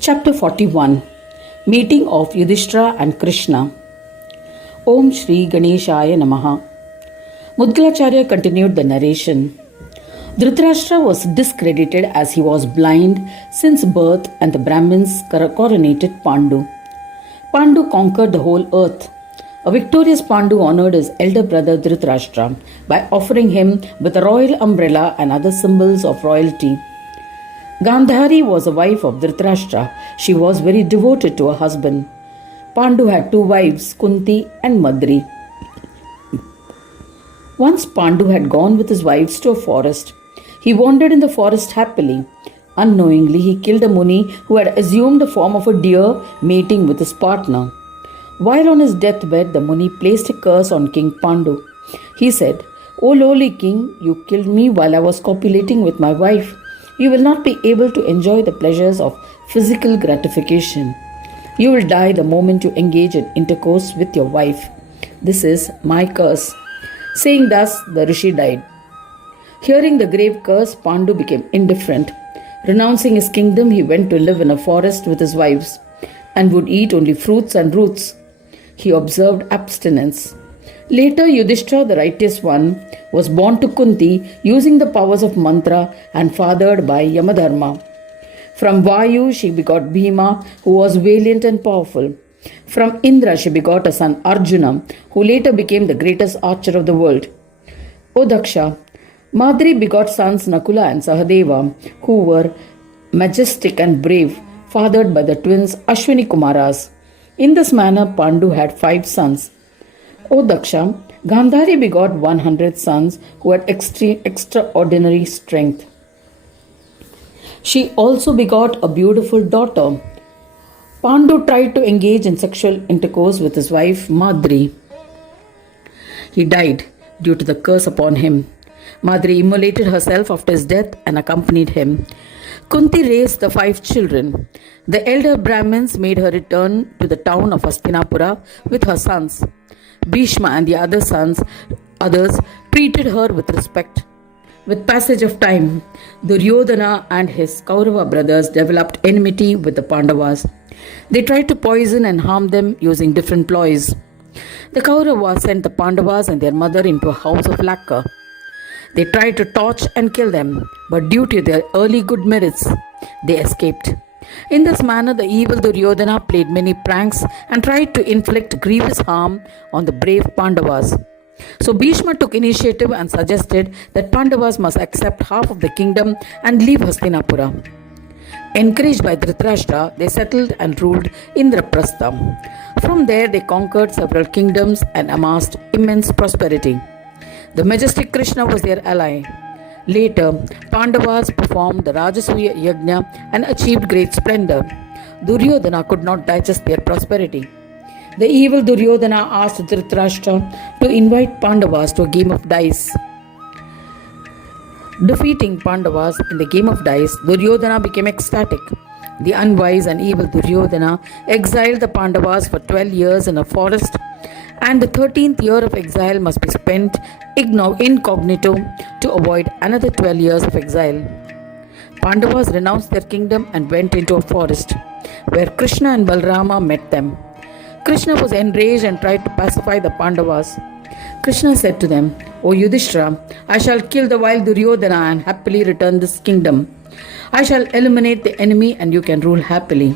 Chapter 41 Meeting of Yudhishthira and Krishna. Om Shri Ganeshaya Namaha. Mudgalacharya continued the narration. Dhritarashtra was discredited as he was blind since birth, and the Brahmins coronated Pandu. Pandu conquered the whole earth. A victorious Pandu honored his elder brother Dhritarashtra by offering him with a royal umbrella and other symbols of royalty. Gandhari was a wife of Dhritarashtra. She was very devoted to her husband. Pandu had two wives, Kunti and Madri. Once Pandu had gone with his wives to a forest. He wandered in the forest happily. Unknowingly, he killed a Muni who had assumed the form of a deer mating with his partner. While on his deathbed, the Muni placed a curse on King Pandu. He said, "O lowly king, you killed me while I was copulating with my wife. You will not be able to enjoy the pleasures of physical gratification. You will die the moment you engage in intercourse with your wife. This is my curse." Saying thus, the Rishi died. Hearing the grave curse, Pandu became indifferent. Renouncing his kingdom, he went to live in a forest with his wives and would eat only fruits and roots. He observed abstinence. Later, Yudhishthira, the righteous one, was born to Kunti using the powers of mantra and fathered by Yamadharma. From Vayu, she begot Bhima, who was valiant and powerful. From Indra, she begot a son Arjuna, who later became the greatest archer of the world. O Daksha, Madri begot sons Nakula and Sahadeva, who were majestic and brave, fathered by the twins Ashwini Kumaras. In this manner, Pandu had 5 sons. O Daksha, Gandhari begot 100 sons who had extraordinary strength. She also begot a beautiful daughter. Pandu tried to engage in sexual intercourse with his wife Madri. He died due to the curse upon him. Madri immolated herself after his death and accompanied him. Kunti raised the 5 children. The elder Brahmins made her return to the town of Hastinapura with her sons. Bhishma and the others treated her with respect. With passage of time, Duryodhana and his Kaurava brothers developed enmity with the Pandavas. They tried to poison and harm them using different ploys. The Kauravas sent the Pandavas and their mother into a house of lacquer. They tried to torch and kill them, but due to their early good merits, they escaped. In this manner, the evil Duryodhana played many pranks and tried to inflict grievous harm on the brave Pandavas. So Bhishma took initiative and suggested that Pandavas must accept half of the kingdom and leave Hastinapura. Encouraged by Dhritarashtra, they settled and ruled Indraprastha. From there, they conquered several kingdoms and amassed immense prosperity. The majestic Krishna was their ally. Later, Pandavas performed the Rajasuya Yajna and achieved great splendor. Duryodhana could not digest their prosperity. The evil Duryodhana asked Dhritarashtra to invite Pandavas to a game of dice. Defeating Pandavas in the game of dice, Duryodhana became ecstatic. The unwise and evil Duryodhana exiled the Pandavas for 12 years in a forest, and the 13th year of exile must be spent incognito to avoid another 12 years of exile. Pandavas renounced their kingdom and went into a forest, where Krishna and Balrama met them. Krishna was enraged and tried to pacify the Pandavas. Krishna said to them, "O Yudhishthira, I shall kill the wild Duryodhana and happily return this kingdom. I shall eliminate the enemy and you can rule happily."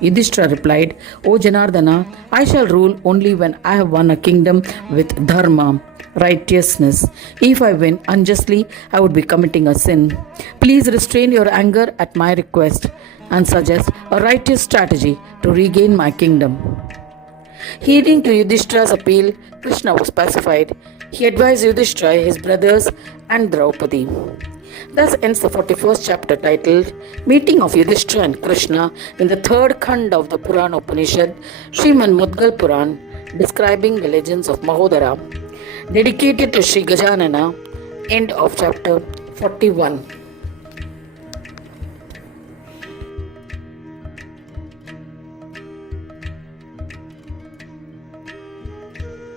Yudhishthira replied, "O Janardana, I shall rule only when I have won a kingdom with Dharma, righteousness. If I win unjustly, I would be committing a sin. Please restrain your anger at my request and suggest a righteous strategy to regain my kingdom." Heeding to Yudhishthira's appeal, Krishna was pacified. He advised Yudhishthira, his brothers, and Draupadi. Thus ends the 41st chapter titled Meeting of Yudhishthira and Krishna in the 3rd Khanda of the Puran Upanishad, Srimad Mudgal Puran, describing the legends of Mahodara. Dedicated to Sri Gajanana. End of chapter 41.